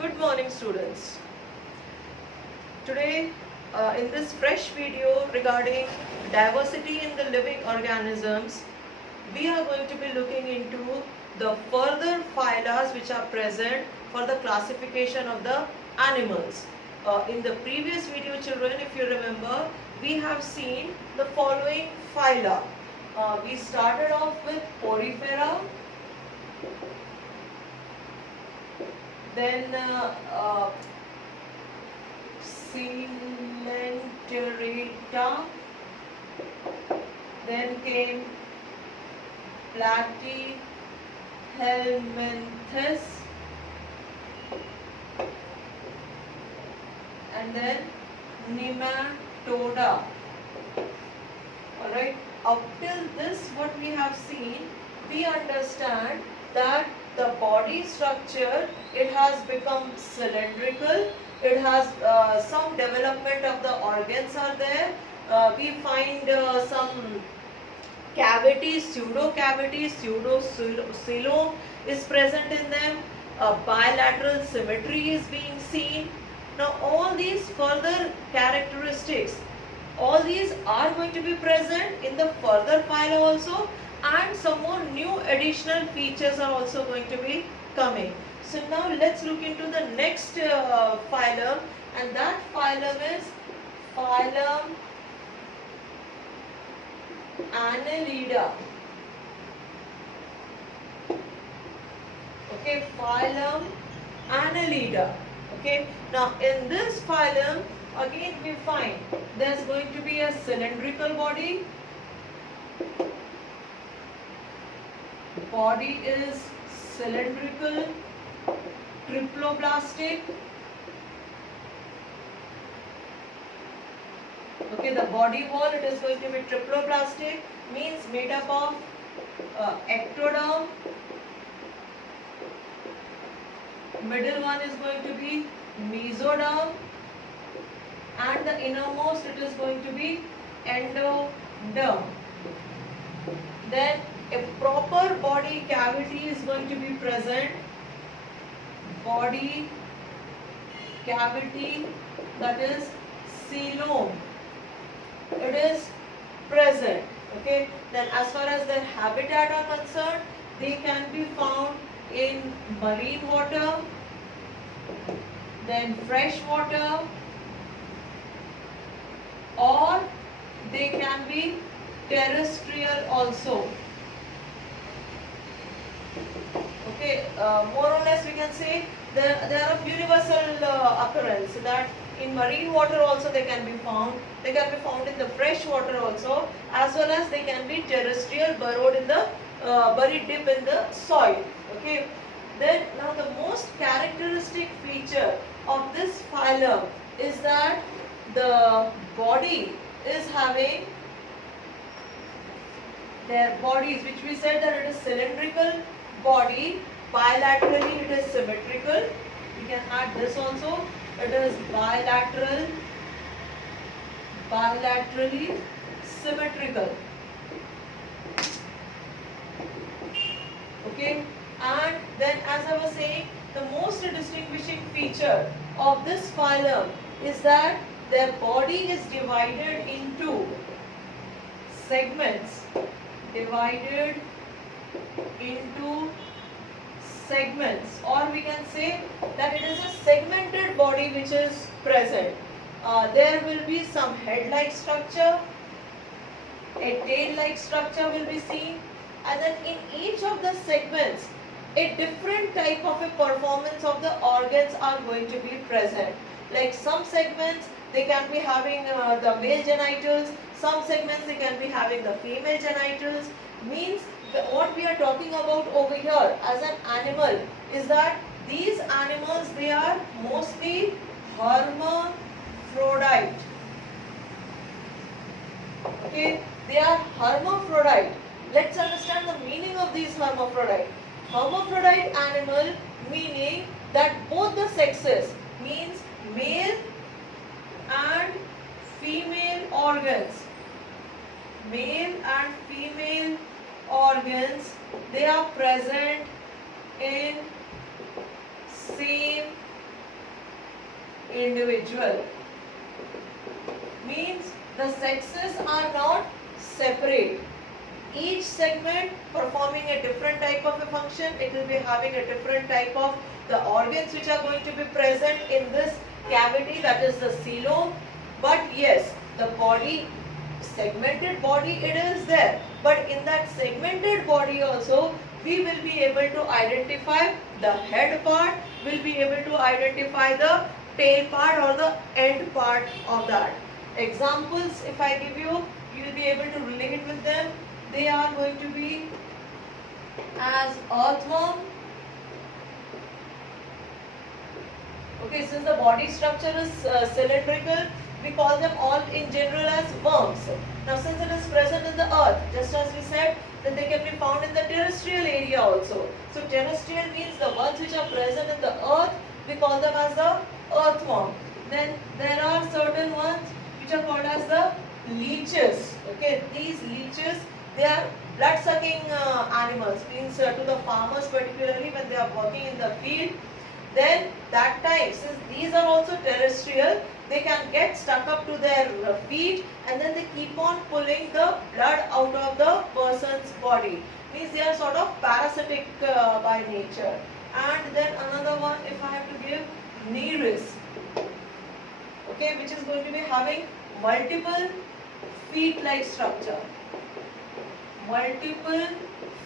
Good morning, students. Today, in this fresh video regarding diversity in the living organisms, we are going to be looking into the further phyla which are present for the classification of the animals. In the previous video, children, if you remember, we have seen the following phyla. We started off with Porifera, then Coelenterata, then came Platyhelminthes, and then Nematoda. Alright, up till this what we have seen, we understand that the body structure, it has become cylindrical, it has some development of the organs are there, we find some cavities, pseudo-cavities, pseudo-coelom is present in them, bilateral symmetry is being seen. Now all these further characteristics, all these are going to be present in the further phyla also, and some more new additional features are also going to be coming. So now let's look into the next phylum, and that phylum is phylum Annelida. Okay, phylum Annelida. Okay, now in this phylum again we find there's going to be a cylindrical body. Body is cylindrical, triploblastic. Okay, the body wall, it is going to be triploblastic, means made up of ectoderm. Middle one is going to be mesoderm, and the innermost it is going to be endoderm. Then a proper body cavity is going to be present. Body cavity, that is coelom, it is present. Okay, then as far as their habitat are concerned, they can be found in marine water, then fresh water, or they can be terrestrial also. Okay, more or less we can say they are of universal occurrence, that in marine water also they can be found. They can be found in the fresh water also, as well as they can be terrestrial, burrowed in the buried deep in the soil. Okay. Then now the most characteristic feature of this phylum is that the body is having their bodies, which we said that it is cylindrical body, bilaterally it is symmetrical. We can add this also. It is bilaterally symmetrical. Okay, and then as I was saying, the most distinguishing feature of this phylum is that their body is divided into segments. Or we can say that it is a segmented body which is present. There will be some head-like structure, a tail-like structure will be seen, and then in each of the segments a different type of a performance of the organs are going to be present. Like some segments they can be having the male genitals, some segments they can be having the female genitals. Means what we are talking about over here as an animal is that these animals, they are mostly hermaphrodite. Okay, they are hermaphrodite. Let's understand the meaning of these hermaphrodite. Hermaphrodite animal meaning that both the sexes, means male and female organs, male and female organs, they are present in same individual. Means the sexes are not separate. Each segment performing a different type of a function. It will be having a different type of the organs which are going to be present in this cavity, that is the coelom. But yes, the body, segmented body, it is there. But in that segmented body also, we will be able to identify the head part, will be able to identify the tail part or the end part of that. Examples, if I give you, you will be able to relate with them. They are going to be as earthworm. Okay, since the body structure is cylindrical, we call them all in general as worms. Now, since it is present in the earth, just as we said, that they can be found in the terrestrial area also. So, terrestrial means the ones which are present in the earth, we call them as the earthworm. Then there are certain ones which are called as the leeches. Okay, these leeches, they are blood-sucking animals, means to the farmers particularly when they are working in the field. Then that time, since these are also terrestrial, they can get stuck up to their feet and then they keep on pulling the blood out of the person's body. Means they are sort of parasitic by nature. And then another one, if I have to give, Nereis, okay, which is going to be having multiple feet-like structure. Multiple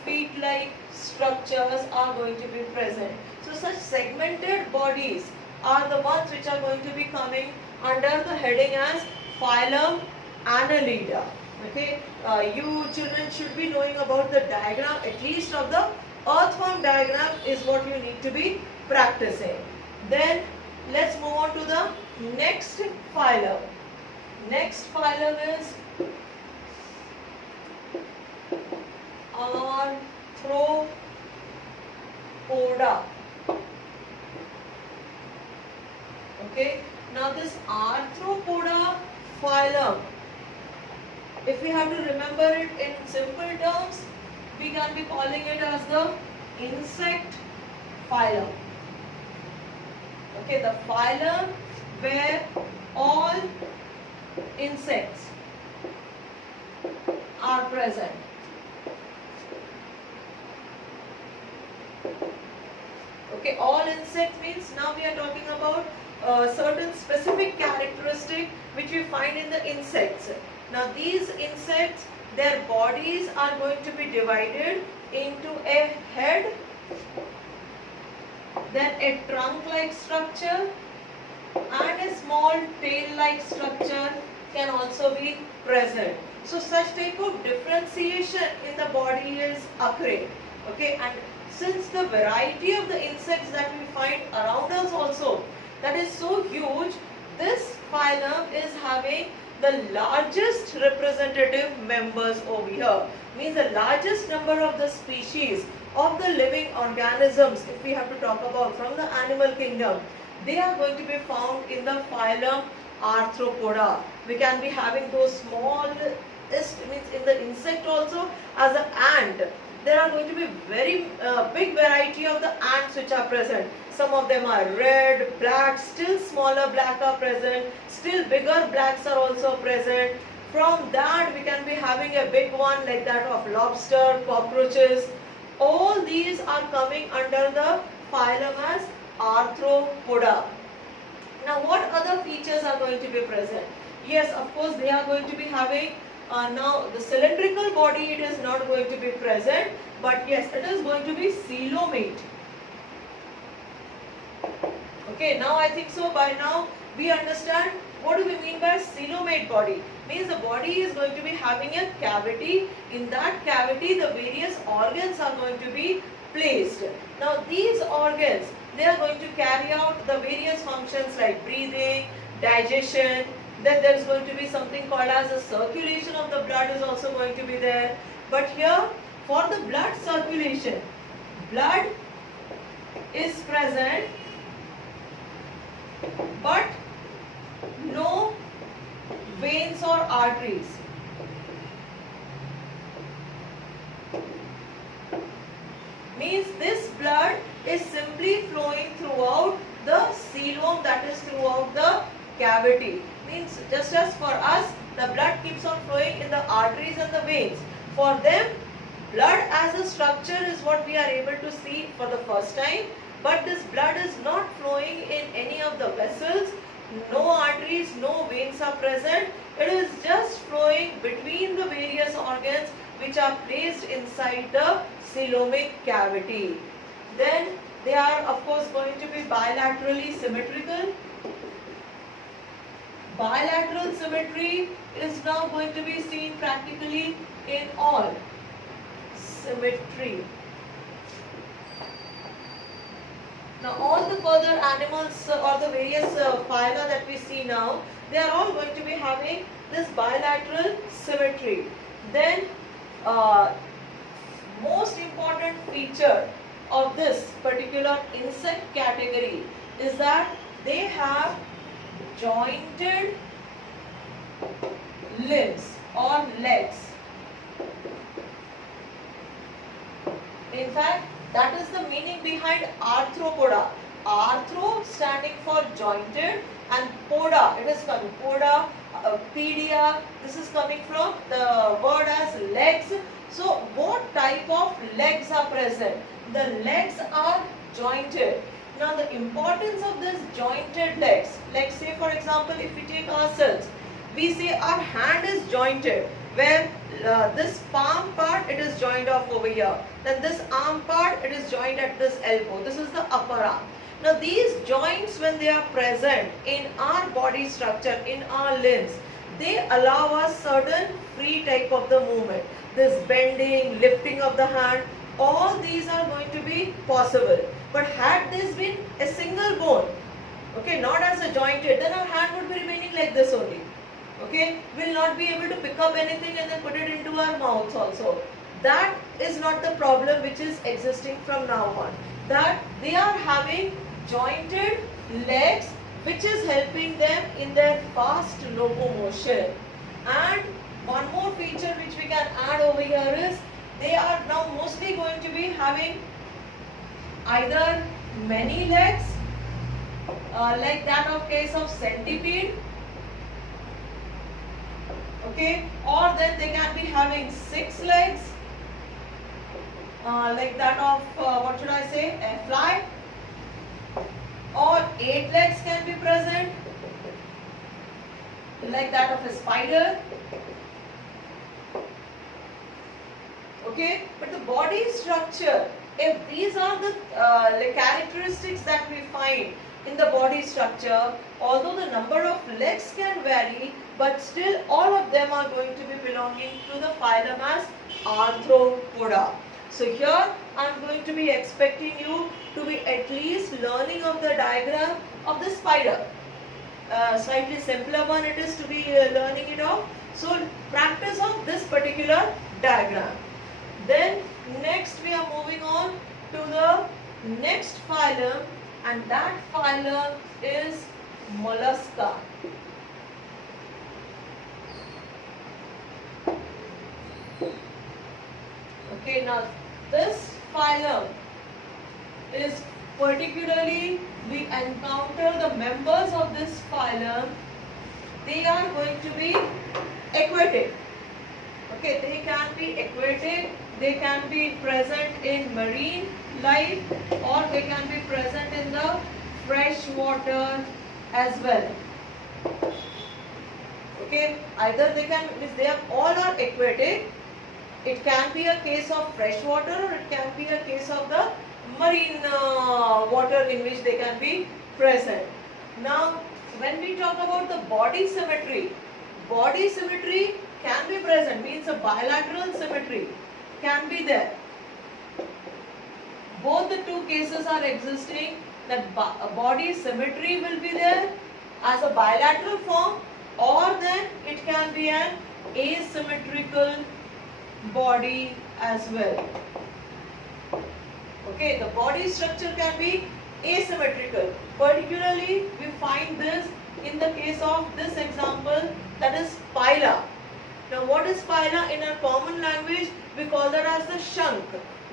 feet-like structures are going to be present. So such segmented bodies are the ones which are going to be coming under the heading as phylum Annelida. Okay, you children should be knowing about the diagram, at least of the earthworm diagram is what you need to be practicing. Then let's move on to the next phylum. Next phylum is Arthropoda. Okay, now this Arthropoda phylum, if we have to remember it in simple terms, we can be calling it as the insect phylum. Okay, the phylum where all insects are present. Okay, all insects means now we are talking about certain specific characteristic which we find in the insects. Now these insects, their bodies are going to be divided into a head, then a trunk-like structure and a small tail-like structure can also be present. So such type of differentiation in the body is occurring. Okay, and since the variety of the insects that we find around us also, that is so huge, this phylum is having the largest representative members over here. Means the largest number of the species of the living organisms, if we have to talk about from the animal kingdom, they are going to be found in the phylum Arthropoda. We can be having those smallest, means in the insect also as an ant. There are going to be very big variety of the ants which are present. Some of them are red, black, still smaller black are present, still bigger blacks are also present. From that we can be having a big one like that of lobster, cockroaches. All these are coming under the phylum as Arthropoda. Now what other features are going to be present? Yes, of course they are going to be having now the cylindrical body, it is not going to be present, but yes, it is going to be coelomate. Okay, now I think so by now we understand what do we mean by coelomate body. Means the body is going to be having a cavity. In that cavity the various organs are going to be placed. Now these organs, they are going to carry out the various functions like breathing, digestion. Then there is going to be something called as the circulation of the blood is also going to be there. But here for the blood circulation, blood is present but no veins or arteries. Means this blood is simply flowing throughout the coelom, that is throughout the cavity. Means just as for us, the blood keeps on flowing in the arteries and the veins. For them, blood as a structure is what we are able to see for the first time. But this blood is not flowing in any of the vessels. No arteries, no veins are present. It is just flowing between the various organs which are placed inside the coelomic cavity. Then they are of course going to be bilaterally symmetrical. Bilateral symmetry is now going to be seen practically in all. Symmetry. Now all the further animals or the various phyla that we see now, they are all going to be having this bilateral symmetry. Then most important feature of this particular insect category is that they have jointed limbs or legs. In fact, that is the meaning behind arthropoda. Arthro standing for jointed and poda, it is coming, poda, pedia, this is coming from the word as legs. So what type of legs are present? The legs are jointed. Now the importance of this jointed legs, like say for example if we take ourselves, we say our hand is jointed, where this palm part it is joined off over here, then this arm part it is joined at this elbow, this is the upper arm. Now these joints, when they are present in our body structure, in our limbs, they allow us certain free type of the movement. This bending, lifting of the hand, all these are going to be possible. But had this been a single bone, okay, not as a jointed, then our hand would be remaining like this only. Okay, we will not be able to pick up anything and then put it into our mouths also. That is not the problem which is existing from now on. That they are having jointed legs which is helping them in their fast locomotion. And one more feature which we can add over here is they are now mostly going to be having either many legs like that of case of centipede, okay, or then they can be having 6 legs like that of what should I say, a fly, or 8 legs can be present like that of a spider. Okay, but the body structure, if these are the characteristics that we find in the body structure, although the number of legs can vary, but still all of them are going to be belonging to the phylum as Arthropoda. So here I am going to be expecting you to be at least learning of the diagram of the spider. Slightly simpler one it is to be learning it off. So practice of this particular diagram. Then next we are moving on to the next phylum, and that phylum is Mollusca. Okay, now this phylum is particularly, we encounter the members of this phylum, they are going to be aquatic. Okay, they can be aquatic, they can be present in marine life, or they can be present in the fresh water as well. Okay, either they can, they are all are aquatic. It can be a case of fresh water, or it can be a case of the marine water in which they can be present. Now, when we talk about the body symmetry can be present, means a bilateral symmetry can be there. Both the two cases are existing, that body symmetry will be there as a bilateral form, or then it can be an asymmetrical body as well. Okay, the body structure can be asymmetrical. Particularly, we find this in the case of this example, that is pila. Now, what is pila? In our common language, we call that as the shank.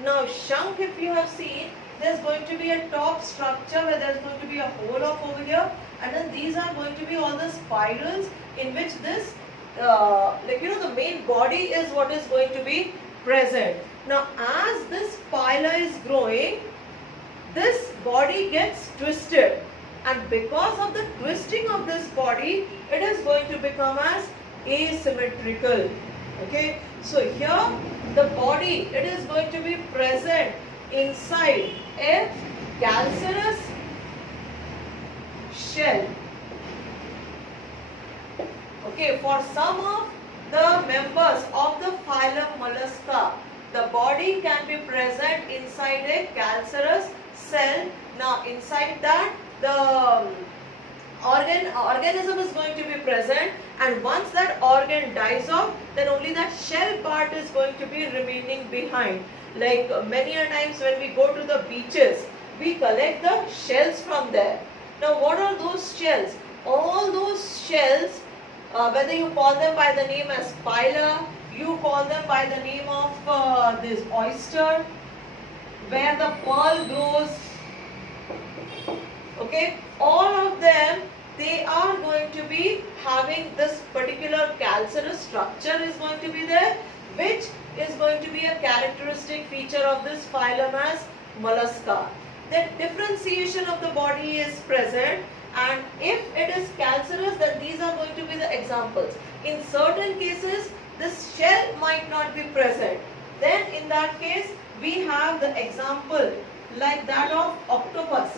Now, shank, if you have seen, there's going to be a top structure where there's going to be a hole of over here, and then these are going to be all the spirals in which this the main body is what is going to be present. Now as this pila is growing, this body gets twisted, and because of the twisting of this body, it is going to become as asymmetrical. Okay, so here the body, it is going to be present inside a calcareous shell. Okay, for some of the members of the phylum Mollusca, the body can be present inside a calcareous cell. Now inside that the organism is going to be present, and once that organ dies off, then only that shell part is going to be remaining behind. Like many a times when we go to the beaches, we collect the shells from there. Now what are those shells? All those shells, whether you call them by the name as pila, you call them by the name of this oyster, where the pearl grows. Okay, all of them, they are going to be having this particular calcareous structure is going to be there, which is going to be a characteristic feature of this phylum as Mollusca. The differentiation of the body is present, and if it is calcareous, then these are going to be the examples. In certain cases, this shell might not be present. Then in that case, we have the example like that of octopus.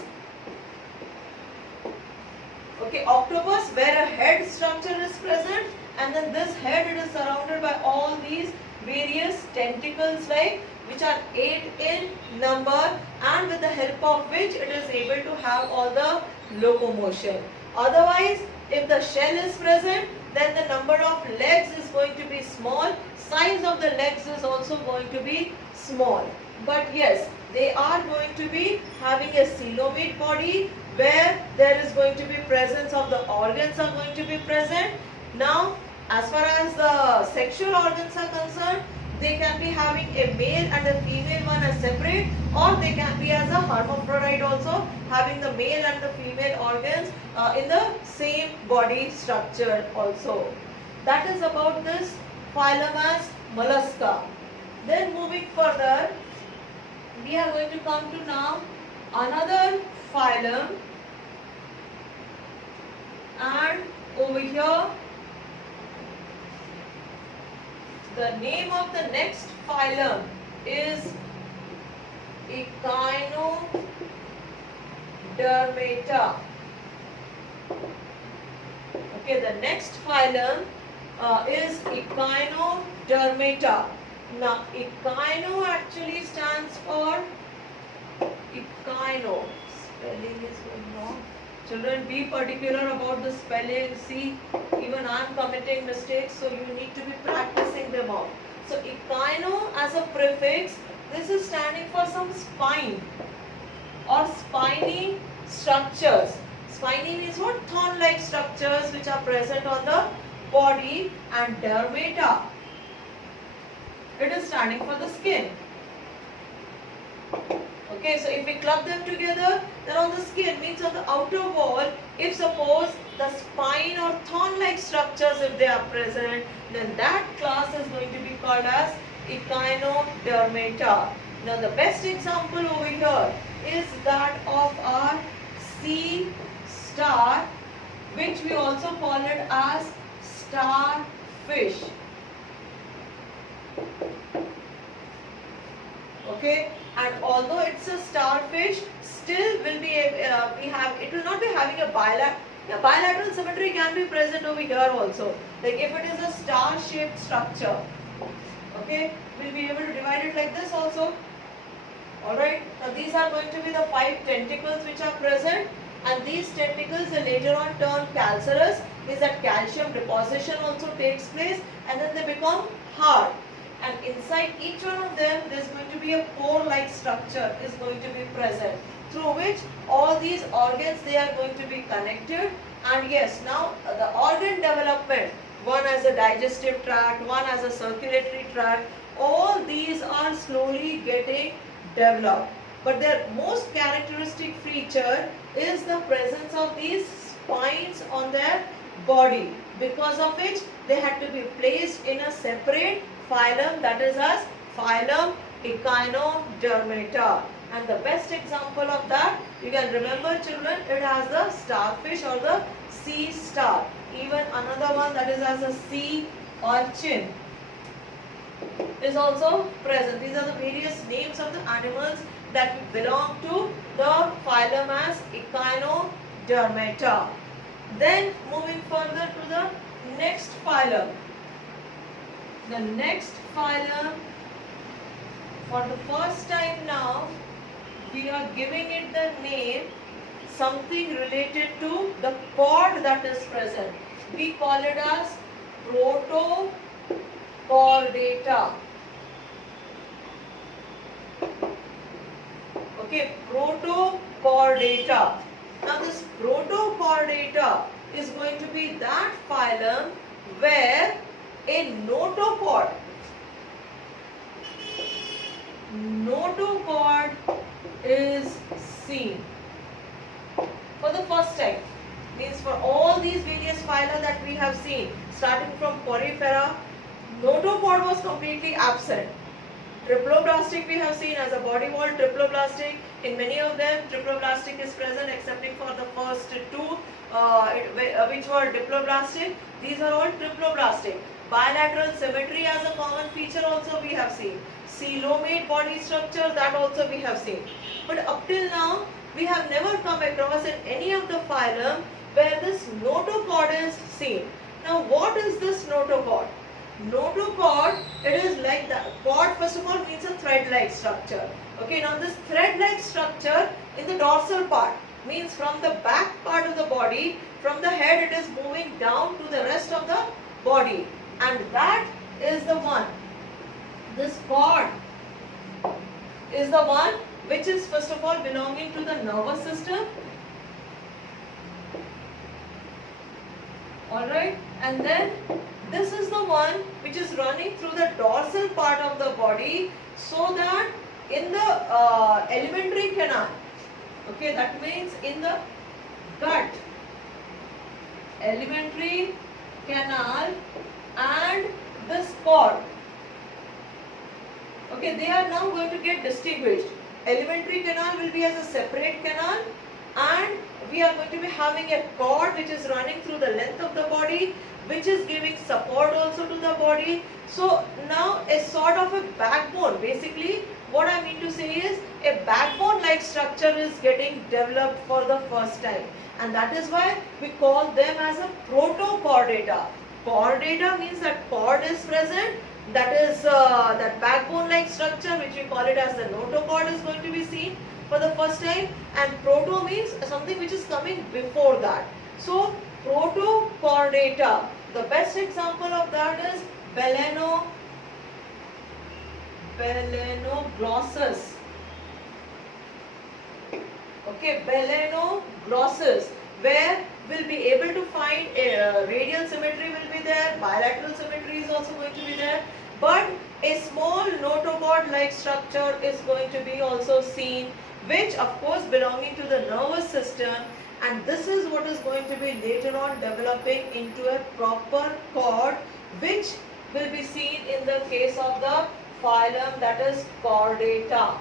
Okay, octopus, where a head structure is present, and then this head, it is surrounded by all these various tentacles, like which are 8 in number, and with the help of which it is able to have all the locomotion. Otherwise, if the shell is present, then the number of legs is going to be small, size of the legs is also going to be small. But yes, they are going to be having a coelomate body, where there is going to be presence of the organs are going to be present. Now, as far as the sexual organs are concerned, they can be having a male and a female one as separate, or they can be as a hermaphrodite also, having the male and the female organs in the same body structure also. That is about this phylum as Mollusca. Then moving further, we are going to come to now another phylum, and over here the name of the next phylum is Echinodermata. Okay, the next phylum is Echinodermata. Now, echino actually stands for echino. Spelling is going wrong. Children, be particular about the spelling. See, even I am committing mistakes, so you need to be practicing them out. So, echino as a prefix, this is standing for some spine or spiny structures. Spiny means what? Thorn-like structures which are present on the body, and dermata, it is standing for the skin. Okay, so if we club them together, then on the skin means on the outer wall, if suppose the spine or thorn-like structures, if they are present, then that class is going to be called as Echinodermata. Now the best example over here is that of our sea star, which we also call it as starfish. Okay, and although it's a starfish, still will be it will not be having a bilateral symmetry can be present over here also. Like if it is a star-shaped structure, okay, we'll be able to divide it like this also. Alright, now these are going to be the 5 tentacles which are present, and these tentacles are later on turned calcareous, means that calcium deposition also takes place, and then they become hard. And inside each one of them, there is going to be a pore-like structure is going to be present, through which all these organs, they are going to be connected. And yes, now the organ development, one as a digestive tract, one as a circulatory tract, all these are slowly getting developed. but their most characteristic feature is the presence of these spines on their body, because of which they had to be placed in a separate phylum, that is as phylum Echinodermata. And the best example of that, you can remember children, it has the starfish or the sea star. Even another one, that is as a sea urchin, is also present. These are the various names of the animals that belong to the phylum as Echinodermata. Then moving further to the next phylum. The next phylum, for the first time now, we are giving it the name something related to the cord that is present. We call it as Protochordata. Okay, Protochordata. Now this Protochordata is going to be that phylum where a notochord is seen for the first time. Means for all these various phyla that we have seen, starting from Porifera, notochord was completely absent. Triploblastic we have seen as a body wall, triploblastic. In many of them, triploblastic is present excepting for the first two, which were diploblastic. These are all triploblastic. Bilateral symmetry as a common feature also we have seen. Coelomate body structure, that also we have seen. But up till now, we have never come across in any of the phylum where this notochord is seen. Now what is this notochord? Notochord, it is like the cord, first of all, means a thread-like structure. Okay, now this thread-like structure in the dorsal part means from the back part of the body, from the head it is moving down to the rest of the body, and that is the one. This cord is the one which is first of all belonging to the nervous system. Alright, and then this is the one which is running through the dorsal part of the body, so that in the alimentary canal, okay, that means in the gut, alimentary canal and this cord, okay, they are now going to get distinguished. Alimentary canal will be as a separate canal, and we are going to be having a cord which is running through the length of the body, which is giving support also to the body. So now a sort of a backbone, basically what I mean to say is a backbone like structure is getting developed for the first time, and that is why we call them as a protochordata. Chordata means that cord is present, that is that backbone like structure which we call it as the notochord is going to be seen for the first time, and proto means something which is coming before that. So protochordata, the best example of that is Balanoglossus. Okay, Balanoglossus, where we'll be able to find radial symmetry will be there, bilateral symmetry is also going to be there, but a small notochord like structure is going to be also seen, which of course belonging to the nervous system, and this is what is going to be later on developing into a proper cord, which will be seen in the case of the phylum that is Chordata.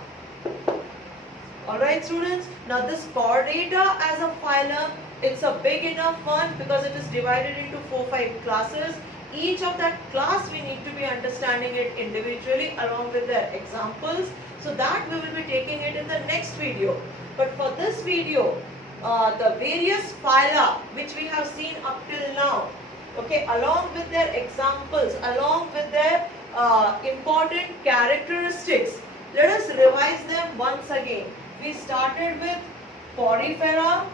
Alright students, now this Chordata as a phylum, it's a big enough one because it is divided into 4-5 classes. Each of that class we need to be understanding it individually along with their examples. So that we will be taking it in the next video. But for this video, the various phyla which we have seen up till now, okay, along with their examples, along with their important characteristics, let us revise them once again. We started with Porifera,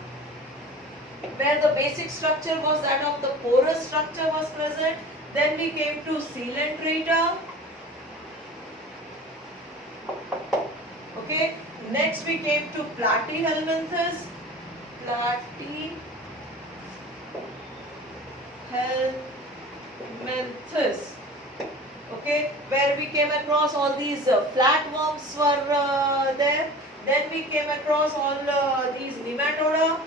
where the basic structure was that of the porous structure was present. Then we came to Coelenterata. Okay, next we came to Platyhelminthes. Okay, where we came across all these flatworms were there. Then we came across all these nematoda,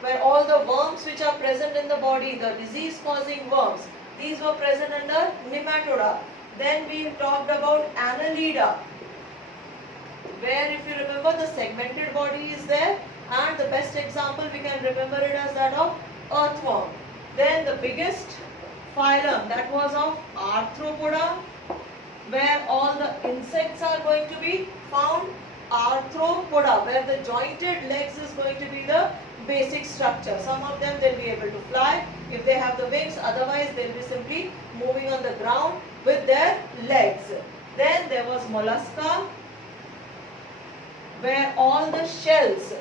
where all the worms which are present in the body, the disease causing worms, these were present under nematoda. Then we talked about Annelida, where if you remember the segmented body is there, and the best example we can remember it as that of earthworm. Then the biggest phylum, that was of Arthropoda, where all the insects are going to be found. Arthropoda, where the jointed legs is going to be the basic structure. Some of them they'll be able to fly if they have the wings, otherwise they'll be simply moving on the ground with their legs. Then there was Mollusca, where all the shells,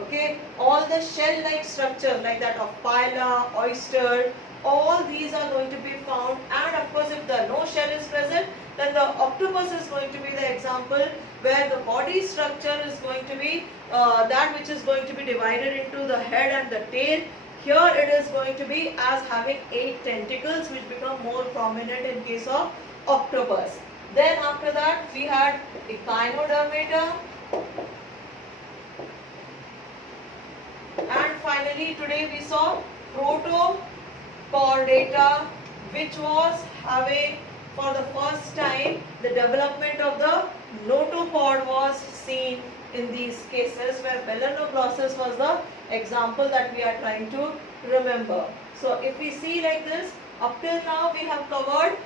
okay, all the shell-like structures like that of pila, oyster, all these are going to be found. And of course, if the no shell is present, then the octopus is going to be the example, where the body structure is going to be that which is going to be divided into the head and the tail. Here it is going to be as having 8 tentacles, which become more prominent in case of octopus. Then after that we had Echinodermata. And finally today we saw Protochordata, which was having for the first time the development of the notochord was seen in these cases, where Melanoglossus was the example that we are trying to remember. So if we see like this, up till now we have covered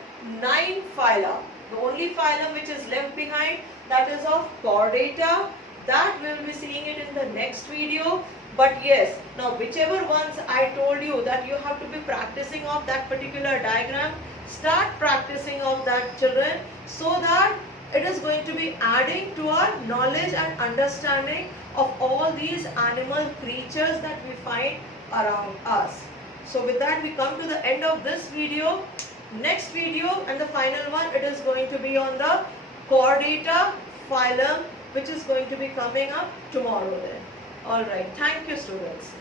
9 phyla. The only phylum which is left behind, that is of Chordata. That we will be seeing it in the next video. But yes, now whichever ones I told you that you have to be practicing of that particular diagram, start practicing of that, children, so that it is going to be adding to our knowledge and understanding of all these animal creatures that we find around us. So with that we come to the end of this video. Next video and the final one, it is going to be on the Chordata phylum, which is going to be coming up tomorrow then. Alright, thank you students.